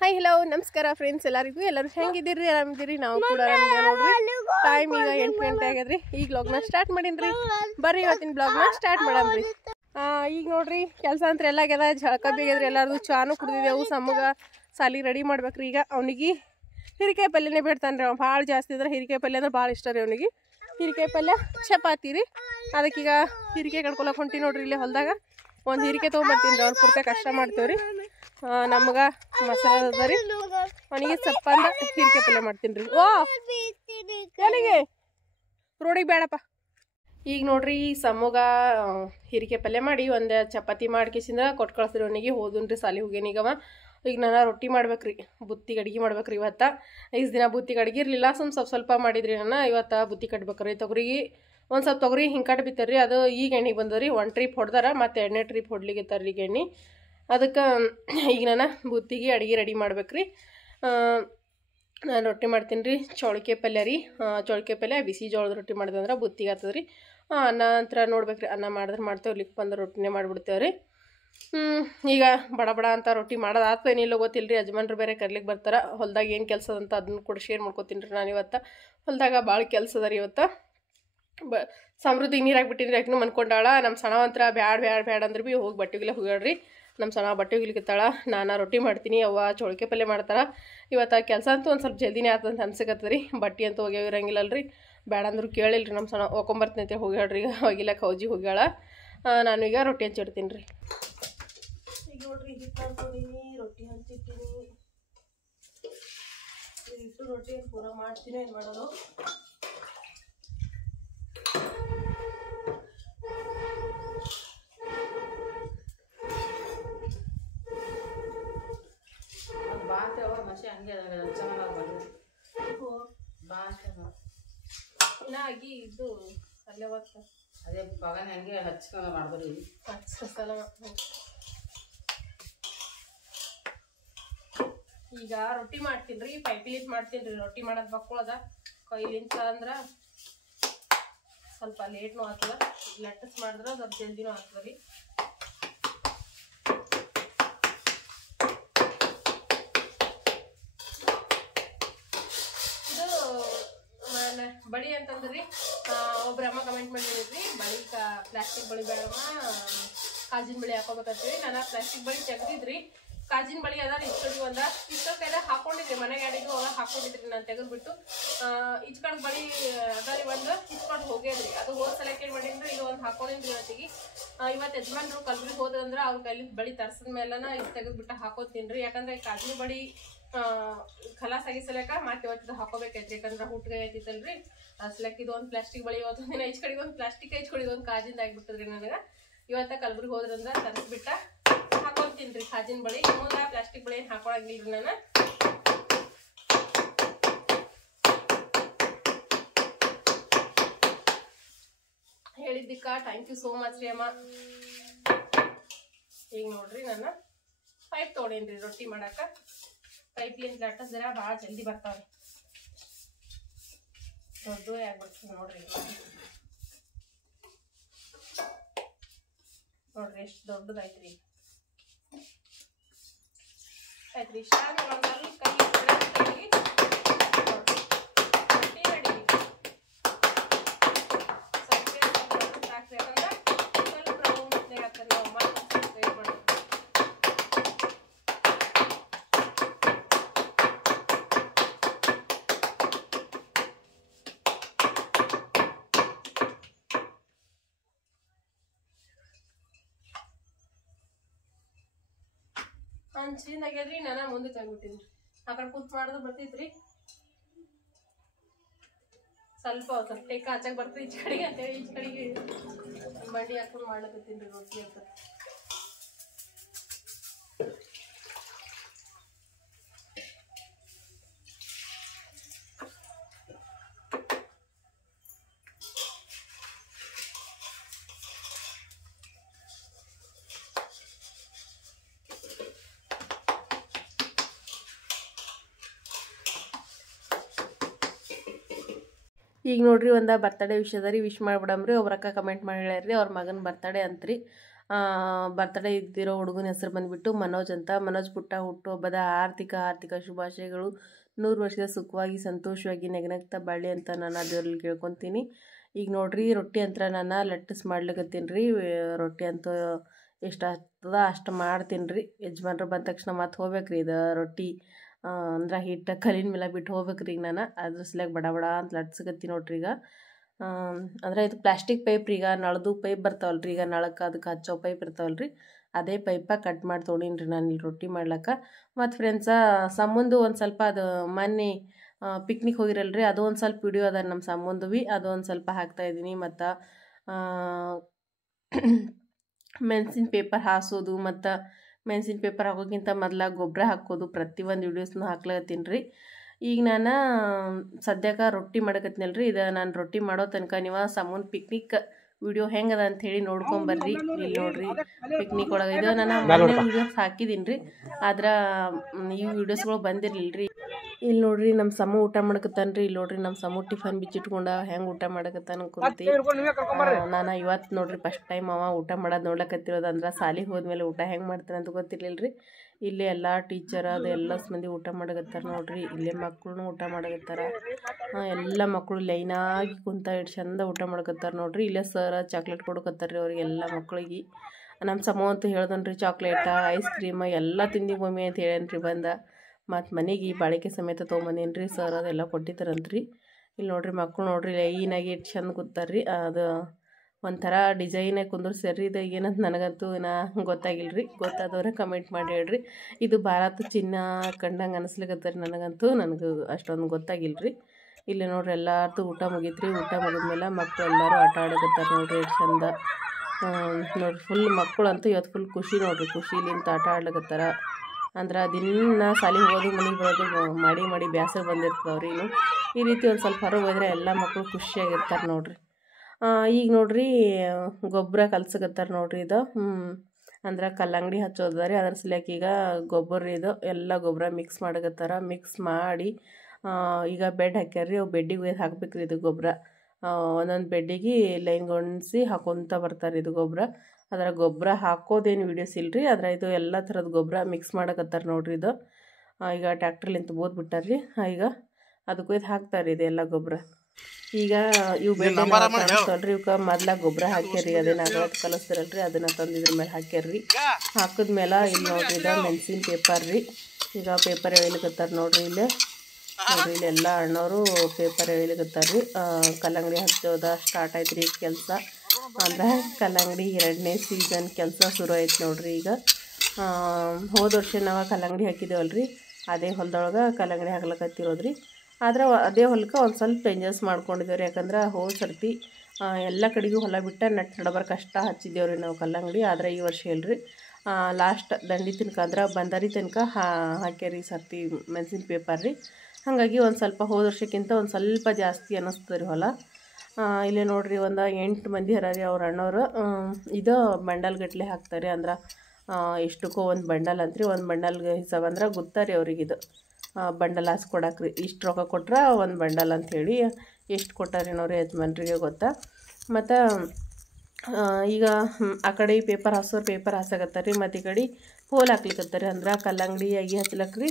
Hi hello ನಮಸ್ಕಾರ friends ಎಲ್ಲರೂ ಹೆಂಗಿದ್ದೀರಿ ಆರಾಮಿದ್ದೀರಿ ನಾವು ಕೂಡ ಆರಾಮಿದ್ದೀವಿ ನೋಡ್ರಿ ಟೈಮ್ ಈಗ 8 ಗಂಟೆ ಆಗ್ಯದ್ರಿ ಈಗ ಬ್ಲಾಗ್ನ ಸ್ಟಾರ್ಟ್ ಮಾಡೀನ್ರಿ ಬರ್ರಿ ಇವತ್ತಿನ ಬ್ಲಾಗ್ನ ಸ್ಟಾರ್ಟ್ ಮಾಡಮ್ರಿ ಈಗ ನೋಡ್ರಿ ಕೆಲಸ ಅಂತ ಎಲ್ಲ ಆಗ್ಯದ ಜಳಕ ಬೇಗದ್ರಿ ಎಲ್ಲಾರ್ದು ಚಾನು ಕುಡಿದಿದ್ದೆವು ಸಮ್ಮಗ ಸಾಲಿಗೆ ರೆಡಿ ಮಾಡ್ಬೇಕ್ರಿ ಈಗ ಅವನಿಗೆ ಹೀರಿಕಾಯಿ ಪಲ್ಯನೇ ಬೇಡ್ತಾನೆ ರೀ ಭಾಳ ಜಾಸ್ತಿ ಇದ್ರೆ ಹೀರಿಕಾಯಿ ಪಲ್ಯ ಅಂದ್ರೆ ಭಾಳ ಇಷ್ಟ ರೀ ಅವನಿಗೆ ಹೀರಿಕಾಯಿ ಪಲ್ಯ ಚಪಾತಿ ರೀ ಅದಕ್ಕೀಗ ಹೀರಿಕಾಯಿ ಕಡ್ಕೊಳಕ್ಕೆ ಹೊಂಟಿ ನೋಡ್ರಿ ಇಲ್ಲಿ ಹೊಲದಾಗ ಒಂದು ಹೀರಿಕಾಯಿ ತೊಗೊಂಬರ್ತೀನಿ ರೀ ಅವ್ರ ಪೂರ್ತಿ ಕಷ್ಟ ಮಾಡ್ತೇವೆ ರೀ ನಮ್ಗೆ ಮಸಾಲೆ ಅದ ರೀ ಅವನಿಗೆ ಚಪ್ಪಂದ ಹೀರಿಕಾಯಿ ಪಲ್ಯ ಮಾಡ್ತೀನಿ ರೀ ಓ ನನಗೆ ರೋಡಿಗೆ ಬೇಡಪ್ಪ ಈಗ ನೋಡ್ರಿ ಸಮ್ಮಗ ಹೀರಿಕಾಯಿ ಪಲ್ಯ ಮಾಡಿ ಒಂದು ಚಪಾತಿ ಮಾಡ್ಕೇಸಿಂದ ಕೊಟ್ಟು ಕಳಿಸ್ರಿ ಅವನಿಗೆ ಹೋದನ್ರಿ ಸಾಲಿ ಹೋಗ್ಯಾನೀಗವ ಈಗ ನಾನು ರೊಟ್ಟಿ ಮಾಡ್ಬೇಕ್ರಿ ಬುತ್ತಿಗೆ ಅಡುಗೆ ಮಾಡ್ಬೇಕ್ರಿ ಇವತ್ತು ಇಷ್ಟು ದಿನ ಬುತ್ತಿಗೆ ಅಡುಗೆ ಇರಲಿಲ್ಲ ಸ್ವಲ್ಪ ಮಾಡಿದ್ರಿ ನಾನು ಇವತ್ತು ಬುತ್ತಿ ಕಟ್ಬೇಕ್ರಿ ತೊಗರಿಗೆ ಒಂದು ಸ್ವಲ್ಪ ತೊಗರಿ ಹಿಂಕಾಟ್ ಬಿತ್ತಾರ್ರಿ ಅದು ಈಗ ಎಣ್ಣೆಗೆ ಬಂದವ್ರಿ 1 ಟ್ರಿಪ್ ಹೊಡೆದಾರ ಮತ್ತು 2ನೇ ಟ್ರಿಪ್ ಹೊಡ್ಲಿಕ್ಕೆ ಈಗ ಎಣ್ಣೆ ಅದಕ್ಕೆ ಈಗ ನಾನು ಬುತ್ತಿಗೆ ಅಡುಗೆ ರೆಡಿ ಮಾಡ್ಬೇಕ್ರಿ ನಾನು ರೊಟ್ಟಿ ಮಾಡ್ತೀನಿ ರೀ ಚೌಳಿಕಾಯಿ ಪಲ್ಯ ರೀ ಚೌಳಿಕಾಯಿ ಪಲ್ಯ ಬಿಸಿ ಜೋಳದ ರೊಟ್ಟಿ ಮಾಡಿದೆ ಅಂದ್ರೆ ಬುತ್ತಿಗೆ ಆಗ್ತದೆ ರೀ ಅನ್ನ ನಂತರ ನೋಡ್ಬೇಕ್ರಿ ಅನ್ನ ಮಾಡಿದ್ರೆ ಮಾಡ್ತೇವೆ ಇಲ್ಲಿಗೆ ಬಂದು ರೊಟ್ಟಿನೇ ಮಾಡಿಬಿಡ್ತೇವೆ ರೀ ಈಗ ಬಡ ಬಡ ಅಂತ ರೊಟ್ಟಿ ಮಾಡೋದು ಆತ್ವೇನಿಲ್ಲ ಗೊತ್ತಿಲ್ಲ ರೀ ಯಜಮಾನ್ರು ಬೇರೆ ಕರ್ಲಿಕ್ಕೆ ಬರ್ತಾರೆ ಹೊಲ್ದಾಗ ಏನು ಕೆಲಸ ಅಂತ ಅದನ್ನು ಕೂಡ ಶೇರ್ ಮಾಡ್ಕೊತೀನಿ ರೀ ನಾನು ಇವತ್ತು ಹೊಲ್ದಾಗ ಭಾಳ ಕೆಲಸ ಅದ ರೀ ಇವತ್ತು ಸಮೃದ್ಧಿಗೆ ನೀರು ಹಾಕ್ಬಿಟ್ಟಿದ್ರಿ ಯಾಕೆ ಮನ್ಕೊಂಡಾಳ ನಮ್ಮ ಸಣವಂತ್ರ ಬ್ಯಾಡ ಅಂದ್ರೆ ಭೀ ಹೋಗಿ ಬಟ್ಟೆಗಿಲ್ಲ ಹೋಗ್ಯಾಡ್ರಿ ನಮ್ಮ ಸಣ್ಣ ಬಟ್ಟೆ ಹೋಗ್ಲಿಕ್ಕತ್ತಾಳ ನಾನು ರೊಟ್ಟಿ ಮಾಡ್ತೀನಿ ಅವ್ವ ಚೌಳಿಕಾಯಿ ಪಲ್ಯ ಮಾಡ್ತಾರ ಇವತ್ತು ಕೆಲಸ ಅಂತೂ ಒಂದು ಸ್ವಲ್ಪ ಜಲ್ದಿನೇ ಆತಂತ ಅನ್ಸಕತ್ತದ ರೀ ಬಟ್ಟೆ ಅಂತೂ ಹೋಗ್ಯಾವ ಇರಂಗಿಲ್ಲಲ್ರಿ ಬ್ಯಾಡ ಅಂದ್ರೂ ಕೇಳಿಲ್ರಿ ನಮ್ಮ ಸಣ್ಣ ಹೋಗ್ಕೊಂಬರ್ತೀನಿ ಅಂತ ಹೋಗ್ಯಾಡ್ರಿ ಈಗ ಹೋಗಿಲ್ಲಕ್ಕೆ ಹೌಜಿ ಹೋಗ್ಯಾಳ ನಾನು ಈಗ ರೊಟ್ಟಿ ಹಂಚಿಡ್ತೀನಿ ರೀ ಈಗ ನೋಡ್ರಿ ಹಿಟ್ಟು ಹಾಕ್ಕೊಂಡಿನಿ ರೊಟ್ಟಿ ಹಂಚಿಟ್ಟಿನಿ ಹಿಟ್ಟು ರೊಟ್ಟಿ ಪೂರ ಮಾಡ್ತೀನಿ ಏನು ಮಾಡೋದು ಇನ್ನಾಗಿ ಇದು ಅಲ್ಲೇ ಅದೇ ಬಗನ ಹಂಗೆ ಹಚ್ಕೊಂಡು ಮಾಡಿದ್ರಿ ಹಚ್ಚಲ ಈಗ ರೊಟ್ಟಿ ಮಾಡ್ತೀನಿ ರೀ ಪೈಪಿಲಿಂದ ಮಾಡ್ತೀನಿ ರೀ ರೊಟ್ಟಿ ಮಾಡೋದು ಬಕ್ಕೊಳದ ಕೈಲಿಂತ ಅಂದ್ರೆ ಸ್ವಲ್ಪ ಲೇಟ್ನೂ ಆಗ್ತದ ಲಟ್ಟಸ್ ಮಾಡಿದ್ರೆ ಸ್ವಲ್ಪ ಜಲ್ದಿನೂ ಆಗ್ತದ ರೀ ಬಳಿ ಅಂತಂದ್ರಿ ಒಬ್ರು ಅಮ್ಮ ಕಮೆಂಟ್ ಮಾಡಿದ್ರಿ ಬಳಿ ಪ್ಲಾಸ್ಟಿಕ್ ಬಳಿ ಬೇಡಮ್ಮ ಕಾಜಿನ ಬಳಿ ಹಾಕೋಬೇಕಂತೀವಿ ನಾನು ಪ್ಲಾಸ್ಟಿಕ್ ಬಳಿ ತೆಗ್ದಿದ್ರಿ ಕಾಜಿನ ಬಳಿ ಅದ ಇಷ್ಟೊಂದು ಇಷ್ಟೊಂದು ಹಾಕೊಂಡಿದ್ರಿ ಮನೆಗೆ ಆಡಿದ್ದು ಅವಾಗ ಹಾಕೊಂಡಿದ್ರಿ ನಾನು ತೆಗೆದ್ಬಿಟ್ಟು ಇಚ್ಕಂಡ್ ಬಳಿ ಅದಾರಿ ಒಂದು ಇಚ್ಕೊಂಡು ಹೋಗ್ಯದ್ರಿ ಅದು ಹೋದ ಸಲಕ್ಕೆ ಏನು ಮಾಡೀನ್ರಿ ಇದು ಒಂದು ಹಾಕೊಂಡಿದ್ರಿ ಇವತ್ತಿಗೆ ಇವತ್ತು ಯಜಮಾನ್ರು ಕಲ್ಬಿಗೆ ಹೋದ್ರಂದ್ರೆ ಅವ್ರ ಕೈಲಿಂದ ಬಳಿ ತರ್ಸಿದ ಮೇಲನ ಇದು ತೆಗೆದ್ಬಿಟ್ಟು ಹಾಕೋತೀನಿ ರೀ ಯಾಕಂದ್ರೆ ಕಾಜಿನ ಬಳಿ ಖಲಾಸ್ ಆಗಿಸಲಕ ಮತ್ತೆ ಇವತ್ತು ಹಾಕೋಬೇಕೈತ್ರಿ ಯಾಕಂದ್ರೆ ಹುಟ್ಗಾಯಿ ಐತಿತ್ತಲ್ರಿ ಅಸ್ಲಕ್ ಇದು ಒಂದು ಪ್ಲಾಸ್ಟಿಕ್ ಬಳಿ ಇವತ್ತು ದಿನ ಕಡೆಗೆ ಒಂದು ಪ್ಲಾಸ್ಟಿಕ್ ಹಚ್ಕೊಡಿದ್ ಒಂದು ಕಾಜಿಂದ ಆಗಿಬಿಟ್ಟದ್ರಿ ನನಗೆ ಇವತ್ತ ಕಲ್ಬುರ್ಗಿ ಹೋದ್ರಂದ್ರ ತರಿಸ್ಬಿಟ್ಟ ಹಾಕೊಂತೀನಿ ರೀ ಕಾಜಿನ ಬಳಿ ಮುಂದೆ ಪ್ಲಾಸ್ಟಿಕ್ ಬಳಿ ಏನು ಹಾಕೊಳಂಗಿಲ್ರಿ ನಾನು ಹೇಳಿದ್ದಕ್ಕ ಥ್ಯಾಂಕ್ ಯು ಸೋ ಮಚ್ ರೀ ಅಮ್ಮ ಈಗ ನೋಡ್ರಿ ನಾನು ಪೈಪ್ ತೊಗೊಂಡೇನ್ರಿ ರೊಟ್ಟಿ ಮಾಡಾಕ ಪೈಪ್ಲಿಂದ ಲಟ್ಟಸಿದ್ರೆ ಭಾಳ ಜಲ್ದಿ ಬರ್ತಾವೆ ದೊಡ್ಡವೇ ಆಗ್ಬಿಡ್ತೀವಿ ನೋಡ್ರಿ ನೋಡ್ರಿ ಎಷ್ಟು ದೊಡ್ಡದಾಯ್ತ್ರಿ ಆಯ್ತ್ರಿ ಇಷ್ಟ ಕೈ ರೊಟ್ಟಿ ರೆಡಿ ಸ್ವಲ್ಪ ಸಾಕ್ರಿ ಯಾಕಂದ್ರೆ ಸ್ವಲ್ಪ ನಾವು ಮುಟ್ನೆಗೆ ಹಾಕ್ತಾರೆ ನಾವು ಮತ್ತೆ ವೇಟ್ ಮಾಡೋದು ಹಂಚಿಂದ ಆಗ್ಯದ್ರಿ ನಾನು ಮುಂದೆ ತೆಗ್ಬಿಟ್ಟಿನಿ ಆ ಕಡೆ ಕೂತ್ ಮಾಡಿದ್ರೆ ಬರ್ತೈತ್ರಿ ಸ್ವಲ್ಪ ಟೇಕ ಹಚ್ಚಕ್ ಬರ್ತದೆ ಈಚ ಕಡೆಗೆ ಅಂತೇಳಿ ಈಚ ಕಡೆಗೆ ಬಂಡಿ ಹಾಕೊಂಡು ಮಾಡ್ಲಕತ್ತೀನಿ ರೀ ರೊಟ್ಟಿ ಅಂತ ಈಗ ನೋಡ್ರಿ ಒಂದು ಬರ್ತಡೇ ವಿಷ್ ಅದ ರೀ ವಿಶ್ ಮಾಡಿಬಿಡಮ್ರಿ ಒಬ್ರಕ್ಕ ಕಮೆಂಟ್ ಮಾಡಿ ಹೇಳ್ಯಾರ್ರಿ ಅವ್ರ ಮಗನ ಬರ್ತಡೇ ಅಂತ್ರಿ ಬರ್ತಡೇ ಇದ್ದಿರೋ ಹುಡುಗನ ಹೆಸರು ಬಂದುಬಿಟ್ಟು ಮನೋಜ್ ಅಂತ. ಮನೋಜ್ ಪುಟ್ಟ ಹುಟ್ಟುಹಬ್ಬದ ಆರ್ಥಿಕ ಶುಭಾಶಯಗಳು. 100 ವರ್ಷದ ಸುಖವಾಗಿ ಸಂತೋಷವಾಗಿ ನೆಗನಗ್ತಾ ಬಾಳಿ ಅಂತ ನಾನು ದೇವ್ರಲ್ಲಿ ಕೇಳ್ಕೊತೀನಿ. ಈಗ ನೋಡ್ರಿ ರೊಟ್ಟಿ ಅಂತ ನಾನು ಲಟ್ಟಿಸ್ ಮಾಡ್ಲಿಕತ್ತೀನಿ ರೀ. ರೊಟ್ಟಿ ಅಂತೂ ಎಷ್ಟು ಆಗ್ತದ ಅಷ್ಟು ಮಾಡ್ತೀನಿ ರೀ. ಯಜಮಾನ್ರು ಬಂದ ತಕ್ಷಣ ಮತ್ತೆ ಹೋಗ್ಬೇಕು ರೀ ಇದು ರೊಟ್ಟಿ ಅಂದ್ರೆ ಹಿಟ್ಟು ಕಲ್ಲಿನ ಮೇಲೆ ಬಿಟ್ಟು ಹೋಗ್ಬೇಕು ರೀ. ಈಗ ನಾನು ಅದ್ರ ಸಲುವಾಗಿ ಬಡ ಅಂತ ಲಟ್ಸ್ಕತ್ತೀನಿ ನೋಡ್ರಿ. ಈಗ ಅಂದರೆ ಇದು ಪ್ಲಾಸ್ಟಿಕ್ ಪೈಪ್ ರೀ. ಈಗ ನಳದು ಪೈಪ್ ಬರ್ತಾವಲ್ಲ ರೀ, ಈಗ ನಳಕ್ಕೆ ಅದಕ್ಕೆ ಹಚ್ಚೋ ಪೈಪ್ ಇರ್ತಾವಲ್ಲ ರೀ, ಅದೇ ಪೈಪ ಕಟ್ ಮಾಡಿ ತೊಗೊಂಡೀನಿ ರೀ ನಾನು ಇಲ್ಲಿ ರೊಟ್ಟಿ ಮಾಡ್ಲಿಕ್ಕೆ. ಮತ್ತು ಫ್ರೆಂಡ್ಸ ಸಂಬಂಧ ಒಂದು ಸ್ವಲ್ಪ ಅದು ಮೊನ್ನೆ ಪಿಕ್ನಿಕ್ ಹೋಗಿರಲ್ರಿ, ಅದು ಒಂದು ಸ್ವಲ್ಪ ವಿಡಿಯೋ ಅದ ನಮ್ಮ ಸಂಬಂಧವಿ, ಅದು ಒಂದು ಸ್ವಲ್ಪ ಹಾಕ್ತಾಯಿದ್ದೀನಿ. ಮತ್ತು ಮೆಣಸಿನ ಪೇಪರ್ ಹಾಸೋದು ಮತ್ತು ಮೆಣಸಿನ ಪೇಪರ್ ಹಾಕೋಕ್ಕಿಂತ ಮೊದಲ ಗೊಬ್ಬರ ಹಾಕೋದು ಪ್ರತಿಯೊಂದು ವೀಡಿಯೋಸ್ನೂ ಹಾಕ್ಲತ್ತೀನಿ ರೀ. ಈಗ ನಾನು ಸದ್ಯಕ್ಕೆ ರೊಟ್ಟಿ ಮಾಡಕತ್ತೀನಲ್ಲ ರೀ, ಇದು ನಾನು ರೊಟ್ಟಿ ಮಾಡೋ ತನಕ ನೀವು ಸಮೂನ್ ಪಿಕ್ನಿಕ್ ವಿಡಿಯೋ ಹೆಂಗದ ಅಂಥೇಳಿ ನೋಡ್ಕೊಂಬರ್ರಿ. ಇಲ್ಲಿ ನೋಡ್ರಿ ಪಿಕ್ನಿಕ್ ಒಳಗೆ ಇದು ನಾನು ಮೊನ್ನೆ ವೀಡಿಯೋಸ್ ಹಾಕಿದ್ದೀನಿ ರೀ, ಆದ್ರೆ ಈ ವೀಡಿಯೋಸ್ಗಳು ಬಂದಿರಲಿಲ್ಲ ರೀ. ಇಲ್ಲಿ ನೋಡ್ರಿ ನಮ್ಮ ಸಮೂ ಊಟ ಮಾಡಕತ್ತಾನ ರೀ. ಇಲ್ಲಿ ನೋಡ್ರಿ ನಮ್ಮ ಸಮೂ ಟಿಫನ್ ಬಿಚ್ಚಿಟ್ಕೊಂಡ ಹೆಂಗೆ ಊಟ ಮಾಡಕತ್ತಾನ ಕುಂತಿ. ನಾನು ಇವತ್ತು ನೋಡ್ರಿ ಫಸ್ಟ್ ಟೈಮ್ ಅವ ಊಟ ಮಾಡೋದು ನೋಡ್ಲಕತ್ತಿರೋದು. ಅಂದ್ರೆ ಸಾಲಿಗೆ ಹೋದ್ಮೇಲೆ ಊಟ ಹೆಂಗೆ ಮಾಡ್ತಾನೆ ಅಂತ ಗೊತ್ತಿರಲಿಲ್ಲ ರೀ. ಇಲ್ಲಿ ಎಲ್ಲ ಟೀಚರ್ ಅದು ಎಲ್ಲ ಮಂದಿ ಊಟ ಮಾಡಕತ್ತಾರ ನೋಡ್ರಿ. ಇಲ್ಲೇ ಮಕ್ಕಳು ಊಟ ಮಾಡಕತ್ತಾರ. ಎಲ್ಲ ಮಕ್ಕಳು ಲೈನಾಗಿ ಕುಂತ ಇಟ್ಟು ಚಂದ ಊಟ ಮಾಡಕತ್ತಾರ ನೋಡ್ರಿ. ಇಲ್ಲೇ ಸರ್ ಚಾಕ್ಲೇಟ್ ಕೊಡಕತ್ತಾರ ರೀ ಅವ್ರಿಗೆ ಎಲ್ಲ ಮಕ್ಕಳಿಗೆ. ನಮ್ಮ ಸಮೂ ಅಂತ ಹೇಳ್ದನ್ರಿ ಚಾಕ್ಲೇಟ ಐಸ್ ಕ್ರೀಮ್ ಎಲ್ಲ ತಿಂದಿ ಮಮ್ಮಿ ಅಂತ ಹೇಳೇನ್ರಿ ಬಂದ. ಮತ್ತು ಮನೆಗೆ ಬಾಳಿಕೆ ಸಮೇತ ತೊಗೊಂಬಂದೇನ್ರಿ ಸರ್, ಅದೆಲ್ಲ ಕೊಟ್ಟಿದ್ದಾರಂತ್ರಿ. ಇಲ್ಲಿ ನೋಡ್ರಿ ಮಕ್ಕಳು ನೋಡ್ರಿ ಲೈನಾಗಿ ಎಷ್ಟು ಚಂದ ಕೂತಾರ್ರಿ. ಅದು ಒಂಥರ ಡಿಸೈನಾಗಿ ಕುಂದ್ರಸ್ಯಾರ್ರಿ. ಇದು ಏನಂತ ನನಗಂತೂ ಗೊತ್ತಾಗಿಲ್ಲ ರೀ. ಗೊತ್ತಾದವ್ರೆ ಕಮೆಂಟ್ ಮಾಡಿ ಹೇಳ್ರಿ. ಇದು ಭಾರತ ಚಿನ್ನ ಕಂಡಂಗೆ ಅನಿಸ್ಲಿಕತ್ತರಿ ನನಗಂತೂ. ನನಗೆ ಅಷ್ಟೊಂದು ಗೊತ್ತಾಗಿಲ್ಲ ರೀ. ಇಲ್ಲಿ ನೋಡ್ರಿ ಎಲ್ಲಾರ್ದು ಊಟ ಮುಗೀತ್ರಿ. ಊಟ ಮುಗಿದ್ಮೇಲೆ ಮಕ್ಕಳು ಎಲ್ಲರೂ ಆಟ ಆಡಕತ್ತಾರ ನೋಡ್ರಿ ಎಷ್ಟು ಚಂದ. ನೋಡ್ರಿ ಫುಲ್ ಮಕ್ಕಳು ಅಂತೂ ಇವತ್ತು ಫುಲ್ ಖುಷಿ ನೋಡ್ರಿ. ಖುಷಿಲಿಂತ ಆಟ ಆಡ್ಲಕತ್ತಾರ. ಅಂದ್ರೆ ದಿನ ಸಾಲಿಗೆ ಹೋಗೋದು ಮನೆಗೆ ಬರೋದು ಮಾಡಿ ಬೇಸರ ಬಂದಿರ್ತದವ್ರಿ. ಈ ರೀತಿ ಒಂದು ಸ್ವಲ್ಪ ಹೊರಗೆ ಹೋದ್ರೆ ಎಲ್ಲ ಮಕ್ಕಳು ಖುಷಿಯಾಗಿರ್ತಾರೆ ನೋಡ್ರಿ. ಈಗ ನೋಡ್ರಿ ಗೊಬ್ಬರ ಕಲ್ಸಕತ್ತಾರ ನೋಡ್ರಿ. ಇದು ಅಂದ್ರೆ ಕಲ್ಲಂಗಡಿ ಹಚ್ಚೋದ ರೀ, ಅದ್ರ ಸಲಕ್ಕೆ ಈಗ ಗೊಬ್ಬರ ಇದು ಎಲ್ಲ ಗೊಬ್ಬರ ಮಿಕ್ಸ್ ಮಾಡಕತ್ತಾರ. ಮಿಕ್ಸ್ ಮಾಡಿ ಈಗ ಬೆಡ್ ಹಾಕ್ಯಾರ್ರಿ. ಅವು ಬೆಡ್ಡಿಗೆ ಒಯ್ದು ಹಾಕ್ಬೇಕ್ರಿ ಇದು ಗೊಬ್ಬರ. ಒಂದೊಂದು ಬೆಡ್ಡಿಗೆ ಲೈನ್ಗೊಣಿಸಿ ಹಾಕೊತ ಬರ್ತಾರೆ ಇದು ಗೊಬ್ಬರ. ಅದರ ಗೊಬ್ಬರ ಹಾಕೋದೇನು ವೀಡಿಯೋಸ್ ಇಲ್ಲರಿ, ಆದರೆ ಇದು ಎಲ್ಲ ಥರದ ಗೊಬ್ಬರ ಮಿಕ್ಸ್ ಮಾಡಕತ್ತಾರೆ ನೋಡ್ರಿ. ಇದು ಈಗ ಟ್ಯಾಕ್ಟ್ರಲಿಂತ ಬೋದ್ಬಿಟ್ಟಾರ್ರಿ. ಈಗ ಅದಕ್ಕೂ ಇದು ಹಾಕ್ತಾರೆ ಇದು ಎಲ್ಲ ಗೊಬ್ಬರ. ಈಗ ಇವು ಬೆಡ್ಡೆ ಕಾಣಿಸ್ತಲ್ರಿ, ಇವಕ್ಕೆ ಮೊದ್ಲ ಗೊಬ್ಬರ ಹಾಕ್ಯಾರ್ರಿ. ಅದೇನು ಆಗಲತ್ತು ಕಲಿಸ್ತಾರಲ್ರಿ, ಅದನ್ನು ತಂದಿದ್ರ ಮೇಲೆ ಹಾಕ್ಯಾರ್ರಿ. ಹಾಕಿದ್ಮೇಲೆ ಇಲ್ಲಿ ನೋಡ್ರಿ ಇದು ಮೆಣಸಿನ ಪೇಪರ್ ರೀ. ಈಗ ಪೇಪರ್ ಎಳಿಲಿಕತ್ತಾರೆ ನೋಡ್ರಿ. ಇಲ್ಲೇ ನೋಡ್ರಿ ಇಲ್ಲಿ ಎಲ್ಲ ಅಣ್ಣವರು ಪೇಪರ್ ಎಳಿಲಿಕತ್ತಾರೆ ರೀ. ಕಲ್ಲಂಗಡಿ ಹಚ್ಚೋದ ಸ್ಟಾರ್ಟ್ ಆಯ್ತು ರೀ ಕೆಲಸ. ಅಂದ್ರೆ ಕಲ್ಲಂಗಡಿ 2ನೇ ಸೀಸನ್ ಕೆಲಸ ಶುರು ಆಯ್ತು ನೋಡ್ರಿ. ಈಗ ಹೋದ ವರ್ಷ ನಾವು ಕಲ್ಲಂಗಡಿ ಹಾಕಿದ್ದೇವಲ್ರಿ, ಅದೇ ಹೊಲದೊಳಗೆ ಕಲ್ಲಂಗಡಿ ಹಾಕ್ಲಕತ್ತಿರೋದ್ರಿ. ಆದ್ರೆ ಅದೇ ಹೊಲಕ್ಕೆ ಒಂದು ಸ್ವಲ್ಪ ಚೇಂಜಸ್ ಮಾಡ್ಕೊಂಡಿದ್ದೇವ್ರಿ. ಯಾಕಂದ್ರೆ ಹೋದ ಸರ್ತಿ ಎಲ್ಲ ಕಡೆಗೂ ಹೊಲ ಬಿಟ್ಟು ನಡ್ಬರ್ಕ್ ಕಷ್ಟ ಹಚ್ಚಿದ್ದೇವ್ರಿ ನಾವು ಕಲ್ಲಂಗಡಿ. ಆದರೆ ಈ ವರ್ಷ ಇಲ್ರಿ, ಲಾಸ್ಟ್ ದಂಡಿ ತನಕ ಅಂದ್ರೆ ಬಂದಾರಿ ತನಕ ಹಾಕ್ಯಾರಿ ಸರ್ತಿ ಮೆಣಸಿನ ಪೇಪರ್ ರೀ. ಹಾಗಾಗಿ ಒಂದು ಸ್ವಲ್ಪ ಹೋದ ವರ್ಷಕ್ಕಿಂತ ಒಂದು ಸ್ವಲ್ಪ ಜಾಸ್ತಿ ಅನ್ನಿಸ್ತದೆ ರೀ ಹೊಲ. ಇಲ್ಲೇ ನೋಡ್ರಿ ಒಂದು 8 ಮಂದಿ ಹರಾರಿ ಅವ್ರ ಅಣ್ಣವರು. ಇದು ಬಂಡಲ್ ಗಟ್ಟಲೆ ಹಾಕ್ತಾರೆ. ಅಂದ್ರೆ ಎಷ್ಟಕ್ಕೋ ಒಂದು ಬಂಡಲ್ ಅಂತ್ರಿ. ಒಂದು ಬಂಡಲ್ಗೆ ಹಿಸಾಬ್ ಅಂದ್ರೆ ಗೊತ್ತಾರೆ ಅವ್ರಿಗೆ. ಇದು ಬಂಡಲ್ ಹಾಸ್ಕೊಡಕ್ರಿ ಇಷ್ಟು ರೊಕ್ಕ ಕೊಟ್ರೆ ಒಂದು ಬಂಡಲ್ ಅಂಥೇಳಿ. ಎಷ್ಟು ಕೊಟ್ಟಾರೇನೋರಿ ಯಜಮಾನ್ರಿಗೆ ಗೊತ್ತಾ. ಮತ್ತು ಈಗ ಆ ಕಡೆ ಪೇಪರ್ ಹಾಸೋರು ಪೇಪರ್ ಹಾಸಕತ್ತಾರೆ ರೀ. ಮತ್ತು ಈ ಕಡೆ ಹೋಲ್ ಹಾಕ್ಲಿಕತ್ತಾರೆ. ಅಂದ್ರೆ ಕಲ್ಲಂಗಡಿ ಆಗಿ ಹಚ್ಲಕ್ರಿ.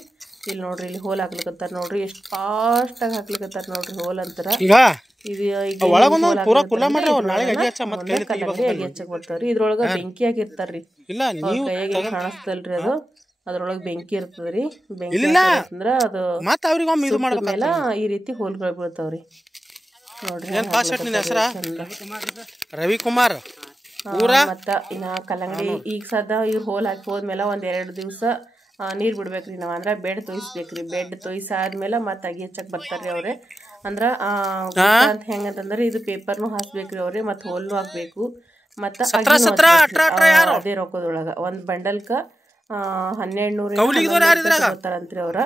ಇಲ್ಲಿ ನೋಡ್ರಿ ಇಲ್ಲಿ ಹೋಲ್ ಹಾಕ್ಲಿಕತ್ತಾರೆ ನೋಡ್ರಿ. ಎಷ್ಟು ಫಾಸ್ಟಾಗಿ ಹಾಕ್ಲಿಕತ್ತಾರೆ ನೋಡ್ರಿ ಹೋಲ್ ಅಂತಾರ. ಇದು ಈಗ ಕಲ್ಲಂಗಡಿ ಅಗಿ ಹಚ್ಚಕ್ ಬರ್ತಾವ್ರಿ. ಇದ್ರೊಳಗೆ ಬೆಂಕಿ ಹಾಕಿರ್ತಾರ್ರಿ. ಕೈಯಾಗಿ ಕಾಣಿಸ್ತಲ್ರಿ ಅದು, ಅದ್ರೊಳಗೆ ಬೆಂಕಿ ಇರ್ತದ್ರಿ. ಬೆಂಕಿ ಅಂದ್ರೆ ಅದು ಮೇಲೆ ಈ ರೀತಿ ಹೋಲ್ಗಳು ಬೀಳ್ತಾವ್ರಿ ನೋಡ್ರಿ. ರವಿಕುಮಾರ್ ಮತ್ತು ಇನ್ನು ಕಲ್ಲಂಗಡಿ ಈಗ ಸದ್ದ ಇವ್ರು ಹೋಲ್ ಹಾಕಿ ಹೋದ್ಮೇಲೆ ಒಂದು 2 ದಿವಸ ನೀರು ಬಿಡ್ಬೇಕ್ರಿ ನಾವು. ಅಂದ್ರೆ ಬೆಡ್ ತೊಯ್ಸ್ಬೇಕ್ರಿ. ಬೆಡ್ ತೊಯ್ಸಾದ್ಮೇಲೆ ಮತ್ತೆ ಅಗಿ ಹಚ್ಚಕ್ಕೆ ಬರ್ತಾರ್ರಿ ಅವ್ರೆ. ಅಂದ್ರೆ ಅಂತ ಹೆಂಗಂತಂದ್ರೆ ಇದು ಪೇಪರ್ನು ಹಾಕ್ಬೇಕ್ರಿ ಅವ್ರೆ, ಮತ್ತು ಹೋಲ್ನು ಹಾಕ್ಬೇಕು, ಮತ್ತು ಅದೇ ರೊಕ್ಕದೊಳಗೆ ಒಂದು ಬಂಡಲ್ಗೆ 1200 ಬರ್ತಾರಂತ್ರಿ ಅವ್ರ.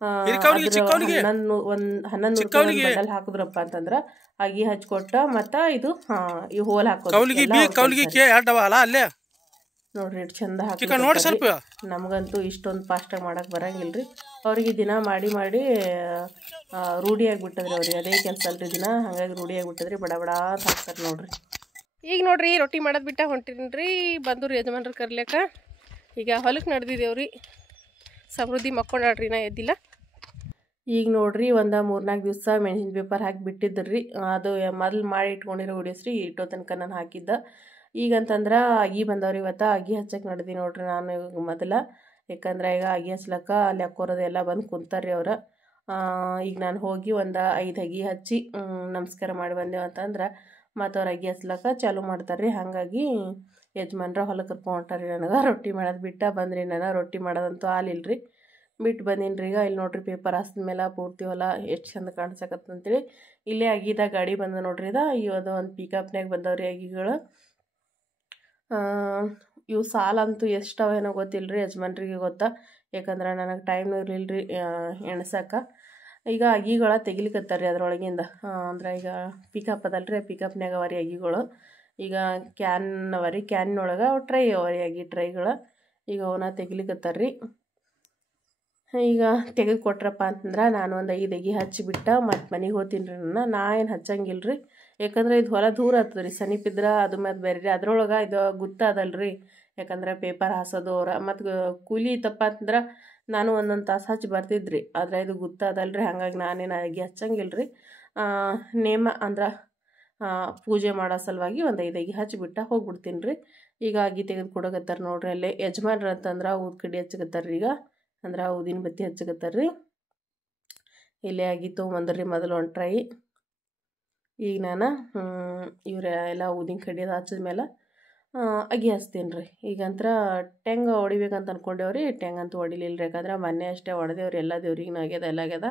1100 ಬಂಡಲ್ ಹಾಕಿದ್ರಪ್ಪ ಅಂತಂದ್ರೆ ಅಗಿ ಹಚ್ಕೊಟ್ಟ ಮತ್ತು ಇದು ಈ ಹೋಲ್ ಹಾಕೋದು ನೋಡ್ರಿ. ಎಷ್ಟು ಚಂದ ಹಾಕಿ. ನಮಗಂತೂ ಇಷ್ಟೊಂದು ಫಾಸ್ಟಾಗಿ ಮಾಡಕ್ಕೆ ಬರಂಗಿಲ್ರಿ. ಅವ್ರಿಗೆ ದಿನ ಮಾಡಿ ರೂಢಿ ಆಗಿಬಿಟ್ಟದ್ರಿ ಅವ್ರಿಗೆ. ಅದೇ ಕೆಲಸ ಅಲ್ರಿ ದಿನ, ಹಾಗಾಗಿ ರೂಢಿ ಆಗಿಬಿಟ್ಟದ್ರಿ. ಬಡ ಅಂತ ಹಾಕ್ತಾರೆ ನೋಡ್ರಿ. ಈಗ ನೋಡ್ರಿ ರೊಟ್ಟಿ ಮಾಡೋದು ಬಿಟ್ಟ ಹೊಂಟಿನ್ರಿ. ಬಂದು ರೀ ಯಜಮಾನ್ರು ಕರ್ಲಿಕ್ಕ. ಈಗ ಹೊಲಕ್ಕೆ ನಡೆದಿದ್ದೇವ್ರಿ. ಸಮೃದ್ಧಿ ಮಕ್ಕೊಂಡ್ರಿ ನಾ ಎದ್ದಿಲ್ಲ. ಈಗ ನೋಡ್ರಿ ಒಂದು 3-4 ದಿವಸ ಮೆಣಸಿನ ಪೇಪರ್ ಹಾಕಿ ಬಿಟ್ಟಿದ್ರಿ. ಅದು ಮೊದಲು ಮಾಡಿ ಇಟ್ಕೊಂಡಿರೋ ವಿಡಿಯೋಸ್ ರೀ. ಇಟ್ಟೋ ತನಕ ನಾನು ಹಾಕಿದ್ದ. ಈಗಂತಂದ್ರೆ ಅಗಿ ಬಂದವ್ರಿ. ಇವತ್ತು ಅಗಿ ಹಚ್ಚಕ್ಕೆ ನಡೆದಿ ನೋಡ್ರಿ ನಾನು ಮೊದಲ. ಯಾಕಂದ್ರೆ ಈಗ ಅಗಿ ಹಚ್ಲಕ್ಕ ಅಲ್ಲಿ ಅಕ್ಕೋರದೆಲ್ಲ ಬಂದು ಕುಂತಾರ್ರಿ ಅವ್ರು. ಈಗ ನಾನು ಹೋಗಿ ಒಂದು 5 ಅಗಿ ಹಚ್ಚಿ ನಮಸ್ಕಾರ ಮಾಡಿ ಬಂದೆವು ಅಂತಂದ್ರೆ ಮತ್ತು ಅವ್ರು ಅಗಿ ಹಚ್ಲಕ್ಕ ಚಾಲು ಮಾಡ್ತಾರೆ. ಹಾಗಾಗಿ ಯಜಮಾನ್ರ ಹೊಲಕ್ಕೆ ಕರ್ಕೊಂಡು ಹೊಂಟಾರಿ. ನನಗೆ ರೊಟ್ಟಿ ಮಾಡೋದು ಬಿಟ್ಟ ಬಂದ್ರಿ. ನಾನು ರೊಟ್ಟಿ ಮಾಡೋದಂತೂ ಹಾಲಿಲ್ರಿ, ಬಿಟ್ಟು ಬಂದೀನಿ ರೀ. ಈಗ ಇಲ್ಲಿ ನೋಡ್ರಿ ಪೇಪರ್ ಹಾಸಿದ ಮೇಲೆ ಪೂರ್ತಿ ಹೊಲ ಎಷ್ಟು ಚಂದ ಕಾಣಿಸಕತ್ತಂತೇಳಿ ಇಲ್ಲೇ ಅಗಿದ ಗಾಡಿ ಬಂದ ನೋಡ್ರಿ. ಅದು ಒಂದು ಪಿಕಪ್ನಾಗ ಬಂದವ್ರಿ ಅಗಿಗಳು. ಇವು ಸಾಲ ಅಂತೂ ಎಷ್ಟವೇನೋ ಗೊತ್ತಿಲ್ಲ ರೀ, ಯಜಮಾನ್ರಿಗೆ ಗೊತ್ತಾ. ಯಾಕಂದ್ರೆ ನನಗೆ ಟೈಮ್ನೂ ಇರಲಿಲ್ಲ ರೀ ಎಣ್ಸಕ್ಕೆ. ಈಗ ಅಗಿಗಳ ತೆಗಿಲಿಕತ್ತಾರೆ ರೀ ಅದರೊಳಗಿಂದ. ಅಂದ್ರೆ ಈಗ ಪಿಕಪ್ ಅದಲ್ರಿ, ಪಿಕಪ್ನಾಗ ಅವರಿ ಅಗಿಗಳು. ಈಗ ಕ್ಯಾನ್ ಅವರಿ, ಕ್ಯಾನ್ನೊಳಗೆ ಟ್ರೈ ಅವರಿ ಅಗಿ ಟ್ರೈಗಳು. ಈಗ ಅವನ್ನ ತೆಗಿಲಿಕತ್ತಾರೆ ರೀ. ಈಗ ತೆಗೆದು ಕೊಟ್ರಪ್ಪ ಅಂತಂದ್ರೆ ನಾನು ಒಂದು 5 ಅಗಿ ಹಚ್ಚಿಬಿಟ್ಟು ಮತ್ತು ಮನೆಗೆ ಹೋಗ್ತೀನಿ ರೀ. ನಾ ಏನು ಹಚ್ಚಂಗಿಲ್ಲ ರೀ. ಯಾಕಂದ್ರೆ ಇದು ಹೊಲ ದೂರ ಆಗ್ತದೆ ರೀ. ಸಮೀಪಿದ್ರೆ ಅದು ಮತ್ತು ಬೇರೆ ರೀ. ಅದ್ರೊಳಗೆ ಇದು ಗೊತ್ತಾದಲ್ರಿ. ಯಾಕಂದ್ರೆ ಪೇಪರ್ ಹಾಸೋದು ಅವ್ರ ಮತ್ತು ಕೂಲಿ ಇತ್ತಪ್ಪ ಅಂತಂದ್ರೆ ನಾನು ಒಂದೊಂದು ತಾಸು ಹಚ್ಚಿ ಬರ್ತಿದ್ರಿ. ಆದರೆ ಇದು ಗೊತ್ತಾದಲ್ರಿ. ಹಾಗಾಗಿ ನಾನೇನು ಅಗಿ ಹಚ್ಚಂಗಿಲ್ಲ ರೀ. ನೇಮ ಅಂದ್ರೆ ಪೂಜೆ ಮಾಡೋ ಸಲುವಾಗಿ ಒಂದು 5 ಅಗಿ ಹಚ್ಚಿಬಿಟ್ಟು ಹೋಗ್ಬಿಡ್ತೀನಿ ರೀ. ಈಗ ಅಗಿ ತೆಗೆದು ಕೊಡೋಕತ್ತಾರೆ ನೋಡ್ರಿ. ಅಲ್ಲೇ ಯಜಮಾನ್ರು ಅಂತಂದ್ರೆ ಊದ ಕಡ್ಡಿ ಹಚ್ಚಕತ್ತಾರೆ ರೀ. ಈಗ ಅಂದ್ರೆ ಊದಿನ ಬತ್ತಿ ಹಚ್ಚಕತ್ತಾರೆ ರೀ. ಇಲ್ಲೇ ಅಗಿ ತೊಗೊಂಬಂದ್ರಿ ಮೊದಲು ಒಂದು ಟ್ರೈ. ಈಗ ನಾನು ಇವ್ರ ಎಲ್ಲ ಊದಿನ ಕಡ್ಡಿ ಹಚ್ಚಿದ್ಮೇಲೆ ಅಗಿ ಹಚ್ತೀನಿ ರೀ. ಈಗಂತ್ರ ಟೆಂಗ್ ಹೊಡಿಬೇಕಂತ ಅಂದ್ಕೊಂಡೇವ್ರಿ. ಟೆಂಗ್ ಅಂತೂ ಹೊಡಿಲಿಲ್ಲ ರೀ. ಯಾಕಂದ್ರೆ ಮೊನ್ನೆ ಅಷ್ಟೇ ಹೊಡೆದೇವ್ರಿ. ಎಲ್ಲ ದೇವ್ರಿಗೆ ಆಗ್ಯದ ಎಲ್ಲ ಆಗ್ಯದ.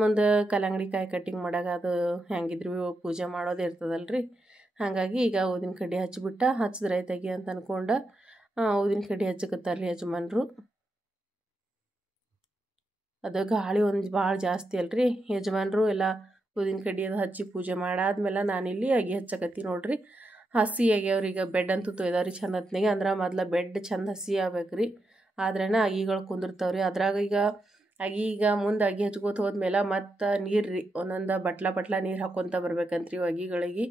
ಮುಂದೆ ಕಲ್ಲಂಗಡಿ ಕಾಯಿ ಕಟ್ಟಿಂಗ್ ಮಾಡಾಗ ಅದು ಹೆಂಗಿದ್ರು ಪೂಜೆ ಮಾಡೋದೇ ಇರ್ತದಲ್ರಿ. ಹಾಗಾಗಿ ಈಗ ಊದಿನ ಕಡ್ಡಿ ಹಚ್ಚಿಬಿಟ್ಟು ಹಚ್ಚಿದ್ರೆ ತೆಗಿ ಅಂತ ಅಂದ್ಕೊಂಡು ಊದಿನ ಕಡ್ಡಿ ಹಚ್ಚಕತ್ತಾರೆ ರೀ ಯಜಮಾನ್ರು. ಅದು ಗಾಳಿ ಒಂದು ಭಾಳ ಜಾಸ್ತಿ ಅಲ್ರಿ. ಯಜಮಾನ್ರು ಎಲ್ಲ ಊದಿನ ಕಡ್ಡಿ ಅದು ಹಚ್ಚಿ ಪೂಜೆ ಮಾಡಾದ್ಮೇಲೆ ನಾನಿಲ್ಲಿ ಅಗಿ ಹಚ್ಚಕತ್ತಿ ನೋಡ್ರಿ. ಹಸಿ ಆಗ್ಯಾವ್ರಿ. ಈಗ ಬೆಡ್ ಅಂತೂ ತೊಯ್ದಾವ್ರಿ ಚಂದ ಹೊತ್ನಾಗೆ. ಅಂದ್ರೆ ಮೊದಲ ಬೆಡ್ ಚಂದ ಹಸಿ ಆಗ್ಬೇಕು ರೀ. ಆದ್ರೇನ ಅಗಿಗಳು ಕುಂದಿರ್ತಾವ್ರಿ ಅದ್ರಾಗ. ಈಗ ಮುಂದೆ ಅಗಿ ಹಚ್ಕೋತ ಹೋದ್ಮೇಲೆ ಮತ್ತು ನೀರು ರೀ ಒಂದೊಂದು ಬಟ್ಲ ನೀರು ಹಾಕ್ಕೊತ ಬರ್ಬೇಕಂತ್ರಿ ಅಗಿಗಳಿಗೆ.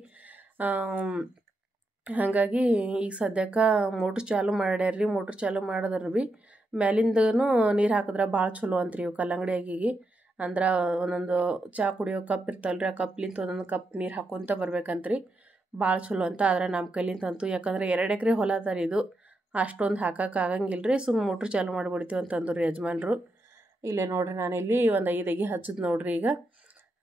ಹಾಗಾಗಿ ಈಗ ಸದ್ಯಕ್ಕೆ ಮೋಟ್ರ್ ಚಾಲು ಮಾಡ್ಯಾರ್ರಿ. ಮೋಟ್ರ್ ಚಾಲು ಮಾಡಿದ್ರೆ ಭೀ ಮ್ಯಾಲಿಂದೂ ನೀರು ಹಾಕಿದ್ರೆ ಭಾಳ ಚಲೋ ಅಂತ್ರಿ ಇವು ಕಲ್ಲಂಗಡಿ ಅಗಿಗೆ. ಅಂದ್ರೆ ಒಂದೊಂದು ಚಹಾ ಕುಡಿಯೋ ಕಪ್ ಇರ್ತಲ್ರಿ, ಆ ಕಪ್ಲಿಂತ ಒಂದೊಂದು ಕಪ್ ನೀರು ಹಾಕ್ಕೊತ ಬರ್ಬೇಕಂತ್ರಿ. ಭಾಳ ಚಲೋ ಅಂತ. ಆದ್ರೆ ನಮ್ಮ ಕೈಲಿಂತಂತೂ ಯಾಕಂದ್ರೆ 2 ಎಕರೆ ಹೊಲ ಅದ ರೀ ಇದು. ಅಷ್ಟೊಂದು ಹಾಕಕ್ಕೆ ಆಗಂಗಿಲ್ಲ ರೀ. ಸುಮ್ಮನೆ ಮೋಟ್ರ್ ಚಾಲು ಮಾಡಿಬಿಡ್ತೀವಿ ಅಂತಂದ್ರು ರೀ ಯಜಮಾನ್ರು. ಇಲ್ಲೇ ನೋಡ್ರಿ ನಾನಿಲ್ಲಿ ಒಂದು 5 ಅಗಿ ಹಚ್ಚದ್ ನೋಡ್ರಿ. ಈಗ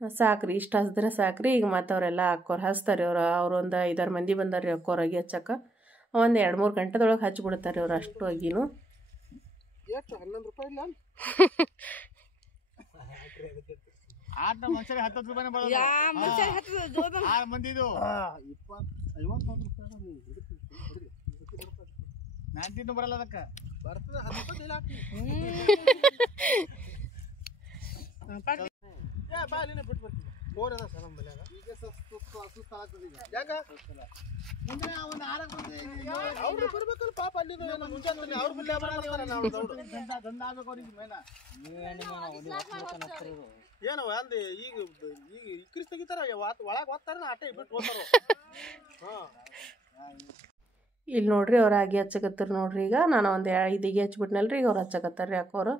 ಸಾಕ್ರಿ, ಇಷ್ಟು ಹಚ್ಚಿದ್ರೆ ಸಾಕ್ರಿ. ಈಗ ಮತ್ತು ಅವರೆಲ್ಲ ಅಕ್ಕೋರು ಹಚ್ತಾರೆ. ಅವ್ರು ಒಂದು 5-6 ಮಂದಿ ಬಂದಾರ ರೀ ಅಕ್ಕೋರು ಅಗಿ ಹಚ್ಚಕ್ಕೆ. ಒಂದು 2-3 ಗಂಟೆದೊಳಗೆ ಹಚ್ಚಿಬಿಡ್ತಾರೆ ಅವ್ರು ಅಷ್ಟು ಅಗಿನೂ. 11 ರೂಪಾಯಿ ಇಲ್ಲ ಬರಲ್ಲ ಅದಕ್ಕೆ ಬರ್ತದೆ 10 ರೂಪಾಯಿ ಬಿಟ್ಟು ಬರ್ತೀನಿ. ಬೋರ್ ಅದ ಸರ್ ನಮ್ಮ ಮನ್ಯಾಗ. ಈಗ ಸುಸ್ತು ಆಗ್ತದೆ. ಈಗ ಯಾಕ ಮುಂದೆ ಒಂದು 6 ಮಂದಿ ಅವ್ರು ಬರ್ಬೇಕಲ್ಲ ಪಾಪ. ಅಲ್ಲಿ ಮುಂಜಾನೆ ಅವ್ರು ಬಿಲ್ಲ ಮಾಡ್ತಾರೆ. ನಾವು ದಂಡ ಆಗ್ಬೇಕು ಅವ್ರಿಗೆ ಮೇಲೆ ಏನವ ಅಂದೆ. ಈಗ ಇಕ್ರಿಸ್ ತೆಗಿತಾರ ಒಳಗೆ ಓದ್ತಾರ ಆಟ ಬಿಟ್ಟು ಹೋಗ್ತಾರ. ಇಲ್ಲಿ ನೋಡ್ರಿ ಅವ್ರು ಅಗಿ ಹಚ್ಚಕತ್ತಾರೆ ನೋಡ್ರಿ. ಈಗ ನಾನು ಒಂದು 5 ಅಗಿ ಹಚ್ಬಿಟ್ನಲ್ರಿ. ಈಗ ಅವ್ರು ಹಚ್ಚಕತ್ತಾರೆ ಅಕ್ಕೋರು.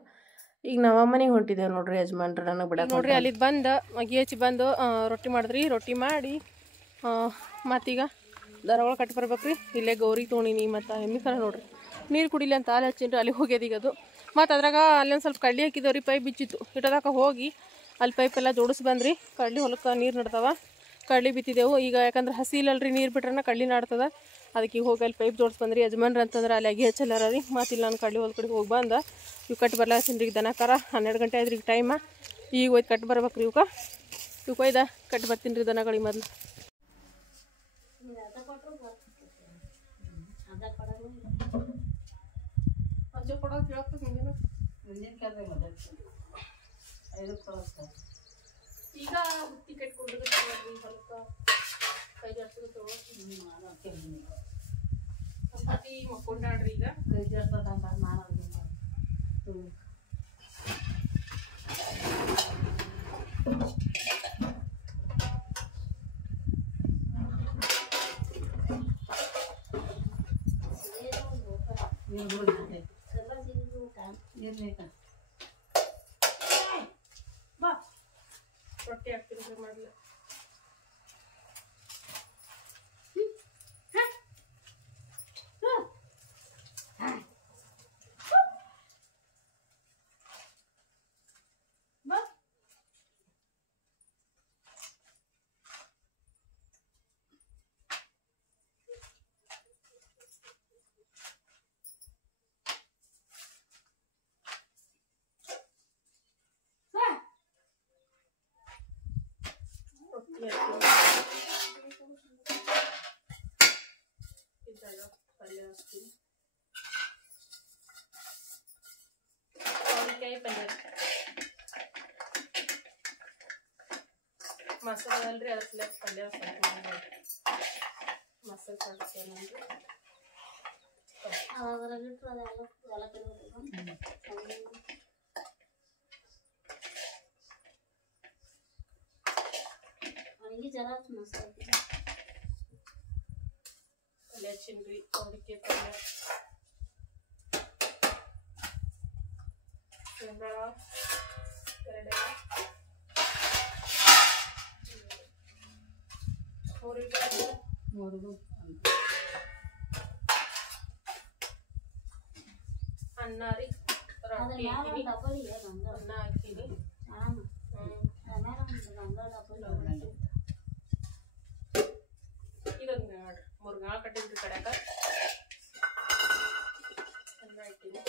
ಈಗ ನಮ್ಮ ಮನೆಗೆ ಹೊಂಟಿದ್ದೇವೆ ನೋಡ್ರಿ ಯಜಮಾನ್ರು ನನಗೆ ಬಿಡಕ್ಕೆ ನೋಡ್ರಿ. ಅಲ್ಲಿಗೆ ಬಂದು ಅಗಿ ಹಚ್ಚಿ ಬಂದು ರೊಟ್ಟಿ ಮಾಡಿದ್ರಿ. ರೊಟ್ಟಿ ಮಾಡಿ ಮತ್ತೀಗ ದರಗಳು ಕಟ್ಟಿ ಬರ್ಬೇಕ್ರಿ. ಇಲ್ಲೇ ಗೌರಿ ತೊಗೊಂಡಿನಿ ಮತ್ತು ಎಮ್ಮಿ ಕರ ನೋಡ್ರಿ ನೀರು ಕುಡಿಲಿ ಅಂತ ಹಾಲು ಹಚ್ಚಿನ್ರಿ. ಅಲ್ಲಿ ಹೋಗ್ಯದ ಈಗ ಅದು. ಮತ್ತು ಅದ್ರಾಗ ಅಲ್ಲೊಂದು ಸ್ವಲ್ಪ ಕಡ್ಡಿ ಹಾಕಿದವ್ರಿ. ಪೈಪ್ ಬಿಚ್ಚಿತ್ತು. ಇಟ್ಟೋದಕ್ಕೆ ಹೋಗಿ ಅಲ್ಲಿ ಪೈಪೆಲ್ಲ ಜೋಡಿಸಿ ಬಂದ್ರಿ. ಕಡ್ಲಿ ಹೊಲಕ್ಕೆ ನೀರು ನಡ್ತಾವ. ಕಡ್ಲಿ ಬಿತ್ತಿದ್ದೆವು ಈಗ. ಯಾಕಂದ್ರೆ ಹಸಿ ಇಲ್ಲಲ್ರಿ, ನೀರು ಬಿಟ್ರೆ ಕಡ್ಲಿ ನಾಡ್ತದ. ಅದಕ್ಕೆ ಈಗ ಹೋಗಿ ಅಲ್ಲಿ ಪೈಪ್ ಜೋಡಿಸಿ ಬಂದ್ರಿ. ಯಜಮಾನ್ರು ಅಂತಂದ್ರೆ ಅಲ್ಲಿ ಅಗಿ ಹಚ್ಚಲ್ಲಾರ ರೀ. ಮತ್ತು ಇಲ್ಲಿ ನಾನು ಕಡ್ಲಿ ಹೊಲ ಕಡೆ ಹೋಗಿ ಬಂದು ಇವು ಕಟ್ಟಿ ಬರ್ಲಾಸಿನ್ರಿ. ಈಗ ದನಕರ 12 ಗಂಟೆ ಆಯ್ತು ಈಗ ಟೈಮ. ಈಗ ಹೋಯ್ತು ಕಟ್ಟಿ ಬರ್ಬೇಕ್ರಿ ಇವಕ್ಕೆ. ಇವಕ್ಕೆ ಒಯ್ದ ಕಟ್ಟಿ ಬರ್ತೀನಿ ರೀ ದನಗಳಿಗೆ ಮೊದಲು. ಈಗ ಟಿಕೆಟ್ ಕೊಡ್ಬೇಕು ಹೊಲಕ್ಕೆ ಕೈ ಜಾಸ್ತಿ ಮಕ್ಕೊಂಡಾಡ್ರಿ. ಈಗ ಕೈ ಜಾಸ್ತಿ ನಾನು ಪಲ್ಯ ಹಾಕ್ತೀನಿ. ಅವರಿಕಾಯಿ ಪಲ್ಯ ಮಸಾಲೆ ಅಲ್ರಿ, ಅದ್ರ ಪಲ್ಯ ಮಸಾಲೆ ಕಳ್ಸೋಣ. ಪಲ್ಯ ಚಿಂಗ್ರಿ, ಅವರಿಕಾಯಿ ಪಲ್ಯ, ಅನ್ನ ರೀ, ರೊಟ್ಟಿ ಹಾಕಿನಿ, ಅನ್ನ ಹಾಕಿನಿ. ಇದೊಂದು ನೋಡ್ರಿ 3 ಗಾಳ ಕಟ್ಟಿದ್ರಿ ಕಡೆಕ ಅನ್ನ ಇಟ್ಟಿನಿ.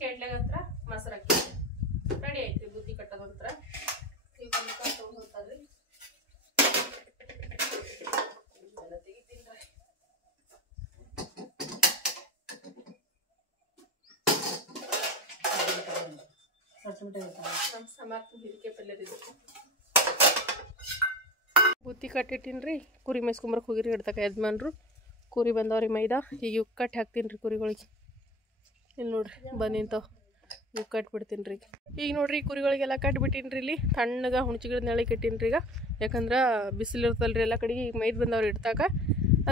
ಕೆಡ್ಲೆಗ ಹತ್ರ ಮೊಸರು ಹಾಕಿ ರೆಡಿ ಐತ್ರಿ. ಬುದ್ಧಿ ಕಟ್ಟೋದ ಹತ್ರ ಈಗ ತಗೊಂಡ್ ಹೋಗ್ತಾರ್ರಿ. ಎಲ್ಲ ತೆಗಿತೀನ್ರಿ. ಬುತ್ತಿ ಕಟ್ಟಿಟ್ಟಿನ್ರಿ. ಕುರಿ ಮೇಸ್ಕೊಂಬರಕ್ಕೆ ಹೋಗಿರಿ ಹಿಡ್ತಕ್ಕ ಯಜಮಾನ್ರು. ಕುರಿ ಬಂದವ್ರಿ ಮೈದಾ. ಈಗ ಇವ್ ಕಟ್ಟಿ ಹಾಕ್ತೀನಿ ಕುರಿಗಳಿಗೆ. ಇಲ್ಲಿ ನೋಡ್ರಿ ಬಂದಿಂತಾವ, ಇವ್ ಕಟ್ಬಿಡ್ತೀನಿ ರೀ. ಈಗ ನೋಡ್ರಿ ಕುರಿಗಳಿಗೆಲ್ಲ ಕಟ್ಬಿಟ್ಟಿನ್ರಿ. ಇಲ್ಲಿ ತಣ್ಣಗ ಹುಣ್ಚಿಗಿಡ ನೆಳಿ ಕಟ್ಟಿನ್ರಿ. ಈಗ ಯಾಕಂದ್ರೆ ಬಿಸಿಲು ಇರ್ತಲ್ರಿ ಎಲ್ಲ ಕಡೆಗೆ. ಈಗ ಮೈದ್ ಬಂದವ್ರು ಇಡ್ತಾಕ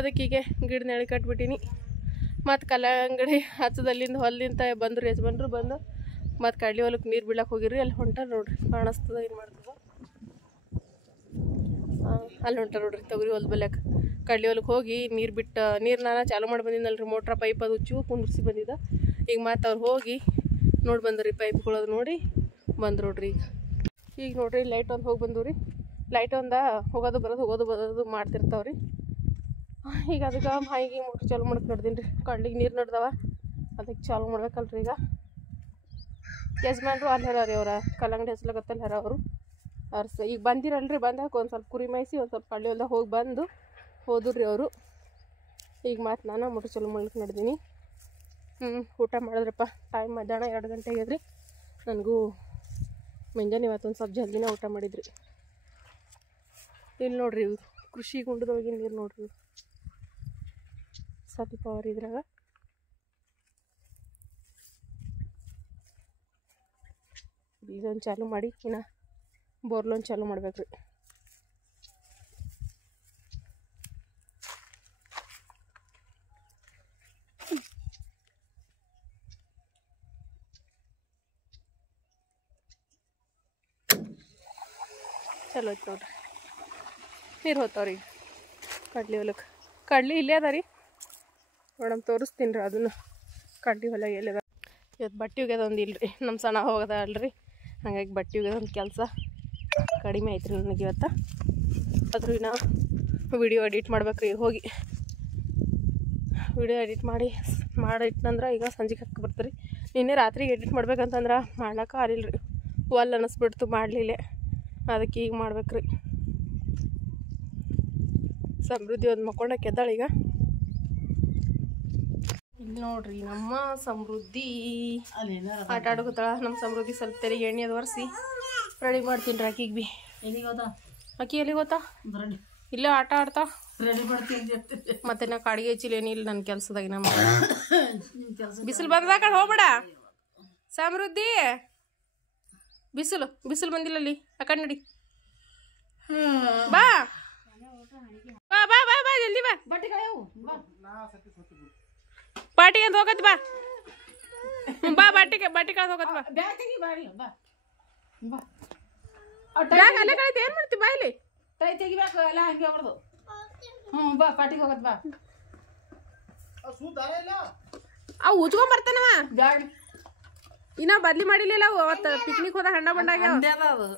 ಅದಕ್ಕೆ ಈಗ ಗಿಡ ನೆಳಿ ಕಟ್ಬಿಟ್ಟಿನಿ. ಮತ್ತು ಕಲ್ಲಂಗಡಿ ಹಚ್ಚದಲ್ಲಿಂದ ಹೊಲಿಂತ ಬಂದ್ರು ಯಜಮಾನ್ರು. ಬಂದು ಮತ್ತು ಕಡ್ಲಿ ಹೊಲಕ್ಕೆ ನೀರು ಬೀಳಕ್ಕೆ ಹೋಗಿರಿ. ಅಲ್ಲಿ ಹೊಂಟಾರ ನೋಡ್ರಿ, ಕಾಣಿಸ್ತದ ಏನು ಮಾಡ್ತದ. ಅಲ್ಲಿ ಹೊಂಟಾರ ನೋಡ್ರಿ ತೊಗರಿ ಹೊಲ್ದ ಬಲ್ಯಾಕ. ಕಡ್ಲಿ ಹೊಲಕ್ಕೆ ಹೋಗಿ ನೀರು ಬಿಟ್ಟು ನೀರು ಚಾಲು ಮಾಡಿ ಬಂದಿದ್ದಲ್ರಿ. ಮೋಟ್ರ ಪೈಪ್ ಅದು ಉಚ್ಚು ಕುಂದಿರ್ಸಿ ಬಂದಿದ್ದ. ಈಗ ಮತ್ತು ಅವ್ರು ಹೋಗಿ ನೋಡಿ ಬಂದ್ರಿ ಪೈಪ್ಗಳದು ನೋಡಿ ಬಂದ್ರು ನೋಡ್ರಿ. ಈಗ ನೋಡ್ರಿ ಲೈಟ್ ಒಂದು ಹೋಗಿ ಬಂದು ರೀ. ಲೈಟ್ ಒಂದ ಹೋಗೋದು ಬರೋದು ಮಾಡ್ತಿರ್ತಾವ್ರಿ. ಈಗ ಅದಕ್ಕೆ ಹಾಯಿಗೆ ಮೋಟ್ರ್ ಚಾಲು ಮಾಡಕ್ಕೆ ನಡ್ದೀನಿ ರೀ. ಕಡ್ಲಿಗೆ ನೀರು ನಡ್ದವ, ಅದಕ್ಕೆ ಚಾಲು ಮಾಡ್ಬೇಕಲ್ರಿ. ಈಗ ಯಜಮಾನ್ರು ಅಲ್ಲಿ ಹರ ರೀ, ಅವರ ಕಲ್ಲಂಗಡಿ ಹಚ್ಲಕತ್ತಲ್ಲಿ ಹರ ಅವರು ಅರ್ಸ. ಈಗ ಬಂದಿರಲ್ರಿ, ಬಂದಾಗ ಒಂದು ಸ್ವಲ್ಪ ಕುರಿ ಮೇಯಿಸಿ ಒಂದು ಸ್ವಲ್ಪ ಕಡ್ಲಿ ಹೊಲ್ದಾಗ ಹೋಗಿ ಬಂದು ಹೋದ್ರಿ ಅವರು. ಈಗ ಮತ್ತು ನಾನು ಮೋಟ್ರ್ ಚಾಲು ಮಾಡ್ಲಿಕ್ಕೆ ನಡ್ದೀನಿ. ಊಟ ಮಾಡಿದ್ರಪ್ಪ. ಟೈಮ್ ಮಧ್ಯಾಹ್ನ 2 ಗಂಟೆ ಆಗ್ಯದ್ರಿ. ನನಗೂ ಮುಂಜಾನೆ ಇವತ್ತೊಂದು ಸ್ವಲ್ಪ ಜಲ್ದಿನೇ ಊಟ ಮಾಡಿದ್ರಿ. ಇಲ್ಲಿ ನೋಡ್ರಿ ಕೃಷಿ ಗುಂಡದೊಳಗೆ ನೀರು ನೋಡ್ರಿ ಸ್ವಲ್ಪ ಅವ್ರ ಇದ್ರಾಗ. ಇದೊಂದು ಚಾಲು ಮಾಡಿ ಇನ್ನು ಬೋರ್ಲೊಂದು ಚಾಲು ಮಾಡ್ಬೇಕ್ರಿ. ಚಲೋ ಐತೆ ನೋಡ್ರಿ. ನೀರು ಹೋಗ್ತಾವ್ರಿ ಕಡ್ಲಿ ಹೊಲಕ್ಕೆ. ಕಡ್ಲಿ ಇಲ್ಲೇ ಅದ ರೀ, ನೋಡಮ್ ತೋರಿಸ್ತೀನಿ ರೀ ಅದನ್ನು. ಕಡ್ಲಿ ಹೊಲ ಎಲ್ಲಿದ. ಇವತ್ತು ಬಟ್ಟೆ ಒಗ್ಯದೊಂದು ಇಲ್ರಿ, ನಮ್ಮ ಸಣ್ಣ ಹೋಗದ ಅಲ್ರಿ. ಹಾಗಾಗಿ ಬಟ್ಟೆ ಒಗ್ಯದೊಂದು ಕೆಲಸ ಕಡಿಮೆ ಐತ್ರಿ ನನಗೆ ಇವತ್ತು. ಆದ್ರೂ ಇನ್ನು ವಿಡಿಯೋ ಎಡಿಟ್ ಮಾಡ್ಬೇಕ್ರಿ. ಹೋಗಿ ವಿಡಿಯೋ ಎಡಿಟ್ ಮಾಡಿಟ್ನಂದ್ರೆ ಈಗ ಸಂಜೆಗೆ ಹಾಕಿ ಬರ್ತೀರಿ. ನಿನ್ನೆ ರಾತ್ರಿಗೆ ಎಡಿಟ್ ಮಾಡ್ಬೇಕಂತಂದ್ರೆ ಮಾಡ್ಲಿಕ್ಕೆ ಆಗಿಲ್ಲ ರೀ. ಒಲ್ ಅನ್ನಿಸ್ಬಿಡ್ತು, ಮಾಡಲಿಲ್ಲ. ಅದಕ್ಕೆ ಈಗ ಮಾಡ್ಬೇಕ್ರಿ. ಸಮೃದ್ಧಿ ಒಂದು ಮಕ್ಕೊಂಡಕ್ಕೆ ಎದ್ದಾಳ ಈಗ. ಇಲ್ಲಿ ನೋಡ್ರಿ ನಮ್ಮ ಸಮೃದ್ಧಿ ಆಟ ಆಡೋಕತ್ತಾಳ. ನಮ್ಮ ಸಮೃದ್ಧಿ ಸ್ವಲ್ಪ ತೆರಿಗೆ ಎಣ್ಣೆ ಅದು ಒರೆಸಿ ರೆಡಿ ಮಾಡ್ತೀನಿ ರೀ. ಆಕಿಗೆ ಬಿ ಆಕಿ ಎಲ್ಲಿಗೆ ಗೊತ್ತಾ? ಇಲ್ಲೇ ಆಟ ಆಡ್ತಾ ರೆಡಿ ಮಾಡ್ತೀನಿ. ಮತ್ತೆ ನಾ ಕಾಡಿಗೆ ಹಚ್ಚಿಲ್ಲ ಏನಿಲ್ಲ ನನ್ನ ಕೆಲಸದಾಗ. ನಮ್ಮ ಬಿಸಿಲು ಬಂದಾಗ ಹೋಗ್ಬೇಡ ಸಮೃದ್ಧಿ. ಬಿಸಿಲು ಬಂದಿಲ್ಲ ಅಲ್ಲಿ. ಆ ಕಡೆ ನಡಿ. ಬಾ ಬಾ ಬಾ ಬಾ ಬಾ ಜಲ್ದಿ ಬಾ. ಪಾಟಿ ಅಂತ ಹೋಗತ್ ಬಾ. ಬಾ ಬಾಟಿ ಕಳ್ದು ಹೋಗತ್ ಬಾ. ಬ್ಯಾಗ್ ಅಲ್ಲೇ ಕಳಿತ. ಏನ್ ಮಾಡ್ತಿ ಬಾ ಇಲ್ಲಿ ತೆಗಿಬೇಕು ಎಲ್ಲ ಹಂಗೆ ಹೊಡೆದು ಬಾ ಪಾಟಿಗೆ ಹೋಗತ್ ಬಾ ಅವು ಉಚ್ಕೊಂಡ್ ಬರ್ತಾನವ ಬ್ಯಾಡ ಇನ್ನ ಬದ್ಲಿ ಮಾಡಿಲಿಲ್ಲ ಅವು ಅವತ್ತು ಪಿಕ್ನಿಕ್ ಹೋದ ಹಣ್ಣ ಬಂಡಾಗ ಅದು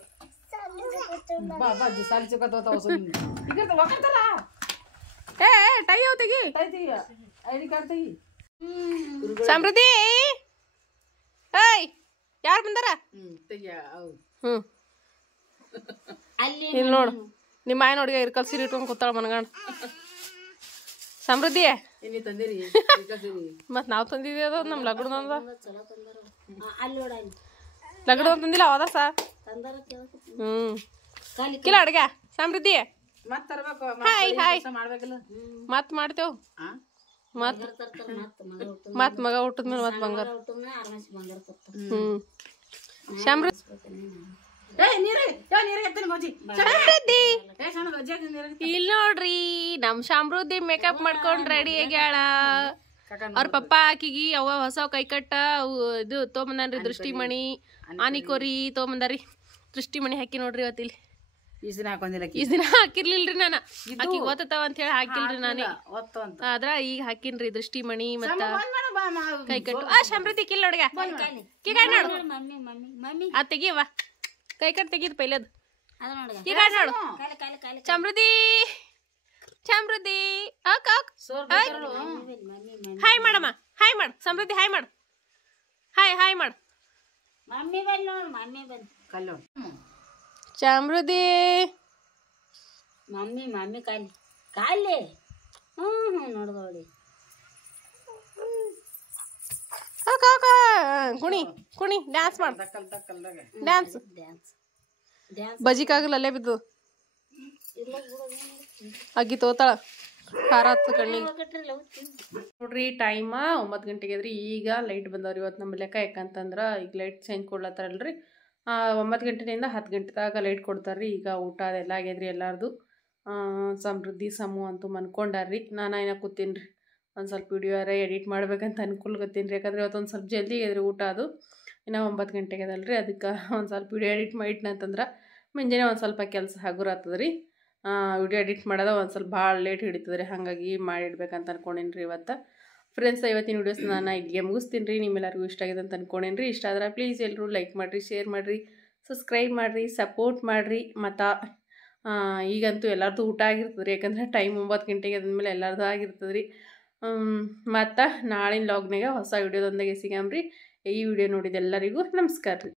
ಬಾ ಬಾ ಸಾಲಿ ಸಿಕ್ಕತ್ತವ ಈಗ ಹೋಗತ್ತಲ್ಲ ಏ ಟೈ ಅವ್ ತೆಗಿ ಐಡಿ ಕಾರ್ಡ್ ತೆಗಿ ಸಮೃದ್ಧಿ ಏಯ್ ಯಾರು ಬಂದಾರ ತೆಗಿಯ ಹ್ಞೂ ಇಲ್ಲಿ ನೋಡು ನಿಮ್ಮ ಮಾಯ ನೋಡಿಗೆ ಇರ್ಕಲ್ ಸೀರೆ ಇಟ್ಕೊಂಡು ಕೂತಾಳ ಮನಗಂಡು ಸಮೃದ್ಧಿ ಇನ್ನಿ ತಂದಿರಿ ಮತ್ತು ನಾವು ತಂದಿದ್ದೀವಿ ಅದು ನಮ್ಮ ಲಗ್ನದ ಲಗ್ನ ತಂದಿಲ್ಲ ಅವದ ಸಾ ಹ್ಞೂ ಕಿಲ್ಲ ಅಡ್ಗೆ ಸಮೃದ್ಧಿ ಮತ್ತೆ ತರ್ಬೇಕು ಹಾಯ್ ಹಾಯ್ ಮಾಡ್ಬೇಕಲ್ಲ ಮತ್ತೆ ಮಾಡ್ತೇವೆ ಮತ್ ಮಗ ಹುಟ್ಟದ್ಮೇಲೆ ಮತ್ತೆ ಬಂಗಾರ ಹ್ಞೂ ಸಮೃದ್ಧಿ ಇಲ್ಲಿ ನೋಡ್ರಿ ನಮ್ ಸಮೃದ್ಧಿ ಮೇಕಪ್ ಮಾಡ್ಕೊಂಡ್ ರೆಡಿ ಆಗ್ಯಾಳ ಅವ್ರ ಪಪ್ಪ ಆಕಿಗಿ ಅವ ಹೊಸ ಕೈಕಟ್ಟ ಇದು ತೊಗೊಂಬಂದ್ರಿ ದೃಷ್ಟಿಮಣಿ ಆನಿಕೋರಿ ತೊಗೊಂಬಂದಾರಿ ದೃಷ್ಟಿಮಣಿ ಹಾಕಿ ನೋಡ್ರಿ ಇವತ್ತಿಲ್ಲಿ ಈ ದಿನ ಹಾಕಿರ್ಲಿಲ್ರಿ ನಾನು ಆಕಿ ಓದ್ತಾವ ಅಂತ ಹೇಳಿ ಹಾಕಿಲ್ರಿ ನಾನೇ ಆದ್ರ ಈಗ ಹಾಕಿನ್ರಿ ದೃಷ್ಟಿಮಣಿ ಮತ್ತ ಕೈಕಟ್ಟು ಸಮೃದ್ಧಿ ಕಿಲ್ ನೋಡ್ಗ ಕಿಗಾಡ್ ನೋಡು ಆ ತೆಗಿಯವ ಕೈಕಟ್ಟು ತೆಗಿದ್ ಪೈಲದ್ ಕಿಗಾಡ್ ನೋಡು ಸಮೃದ್ಧಿ ಸಮೃದ್ಧಿ ಹಾಯ್ ಮಾಡಮ್ಮ ಹಾಯ್ ಮಾಡು ಸಮೃದ್ಧಿ ಹಾಯ್ ಮಾಡು ಹಾಯ್ ಮಾಡು ಸಮೃದ್ಧಿ ಮಮ್ಮಿ ಕಾಲಿ ನೋಡ್ದೋಡಿ ಕುಣಿ ಡ್ಯಾನ್ಸ್ ಮಾಡು ಡ್ಯಾನ್ಸ್ ಬಜಿಕಾಗಲ್ಲ ಅಲ್ಲೇ ಬಿದ್ದು ಅಗ್ಗಿ ತೋತಾಳ ಖಾರ ಹತ್ತು ಕಣ್ಣಿಗೆ ನೋಡ್ರಿ ಟೈಮ 9 ಗಂಟೆಗೆ ಅದ್ರಿ ಈಗ ಲೈಟ್ ಬಂದವ್ರಿ ಇವತ್ತು ನಮ್ಮ ಲೆಕ್ಕ ಯಾಕಂತಂದ್ರ ಈಗ ಲೈಟ್ ಚೇಂಜ್ ಕೊಡ್ಲತ್ತಾರಲ್ರಿ 9 ಗಂಟೆಯಿಂದ 10 ಗಂಟೆ ತನಕ ಲೈಟ್ ಕೊಡ್ತಾರ್ರಿ ಈಗ ಊಟ ಅದೆಲ್ಲ ಆಗ್ಯದ್ರಿ ಎಲ್ಲಾರ್ದು ಸಮೃದ್ಧಿ ಸಮು ಅಂತೂ ಮನ್ಕೊಂಡಾರ್ರಿ ನಾನು ಏನ ಕೂತೀನಿ ರೀ ಒಂದು ಸ್ವಲ್ಪ ವಿಡಿಯೋರ ಎಡಿಟ್ ಮಾಡ್ಬೇಕಂತ ಅನ್ಕೊಳ್ಗತ್ತೀನಿ ರೀ ಯಾಕಂದ್ರೆ ಇವತ್ತೊಂದು ಸ್ವಲ್ಪ ಜಲ್ದಿ ಆಗ್ಯದ್ರಿ ಊಟ ಅದು ಇನ್ನು 9 ಗಂಟೆಗೆ ಅದಲ್ರಿ ಅದಕ್ಕೆ ಒಂದು ಸ್ವಲ್ಪ ವಿಡಿಯೋ ಎಡಿಟ್ ಮಾಡಿಟ್ನಂತಂದ್ರೆ ಮುಂಜಾನೆ ಒಂದು ಸ್ವಲ್ಪ ಕೆಲಸ ಹಗುರ ಆಗ್ತದ್ರಿ ವಿಡಿಯೋ ಎಡಿಟ್ ಮಾಡೋದು ಒಂದು ಸ್ವಲ್ಪ ಭಾಳ ಲೇಟ್ ಹಿಡಿತದೆ ರೀ ಹಾಗಾಗಿ ಮಾಡಿಡ್ಬೇಕಂತ ಅನ್ಕೊಂಡೇನಿ ರೀ ಇವತ್ತು ಫ್ರೆಂಡ್ಸ್ ಇವತ್ತಿನ ವೀಡಿಯೋಸ್ ನಾನು ಇಲ್ಲಿಗೆ ಮುಗಿಸ್ತೀನಿ ರೀ ನಿಮ್ಮೆಲ್ಲರಿಗೂ ಇಷ್ಟ ಆಗಿದೆ ಅಂತ ಅನ್ಕೊಂಡೇನಿ ರೀ ಇಷ್ಟ ಆದ್ರೆ ಪ್ಲೀಸ್ ಎಲ್ಲರೂ ಲೈಕ್ ಮಾಡಿರಿ ಶೇರ್ ಮಾಡಿರಿ ಸಬ್ಸ್ಕ್ರೈಬ್ ಮಾಡಿರಿ ಸಪೋರ್ಟ್ ಮಾಡಿರಿ ಮತ್ತು ಈಗಂತೂ ಎಲ್ಲರದು ಊಟ ಆಗಿರ್ತದೆ ರೀ ಯಾಕಂದರೆ ಟೈಮ್ 9 ಗಂಟೆಗೆ ಅದ್ಮೇಲೆ ಎಲ್ಲರದು ಆಗಿರ್ತದೆ ರೀ ಮತ್ತು ನಾಳಿನ ಲಾಗ್ನಾಗ ಹೊಸ ವಿಡಿಯೋದೊಂದಿಗೆ ಸಿಗಾಮ್ರಿ ಈ ವಿಡಿಯೋ ನೋಡಿದ ಎಲ್ಲರಿಗೂ ನಮಸ್ಕಾರ ರೀ